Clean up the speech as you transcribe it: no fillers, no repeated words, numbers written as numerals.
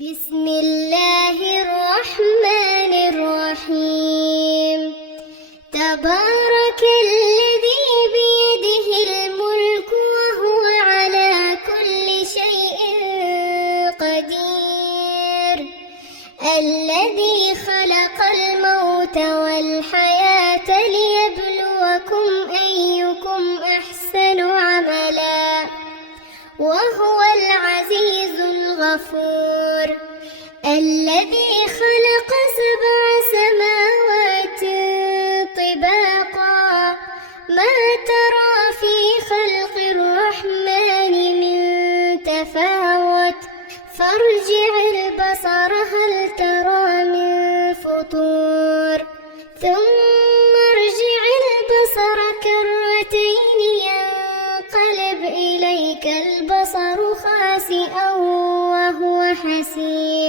بسم الله الرحمن الرحيم. تبارك الذي بيده الملك وهو على كل شيء قدير، الذي خلق الموت والحياة ليبلوكم أيكم أحسن عملا، وهو العزيز الغفور، الذي خلق 7 سماوات طباقا، ما ترى في خلق الرحمن من تفاوت، فارجع البصر هل ترى من فطور، ثم ارجع البصر كرتين ينقلب إليك البصر خاسئا وهو حسير.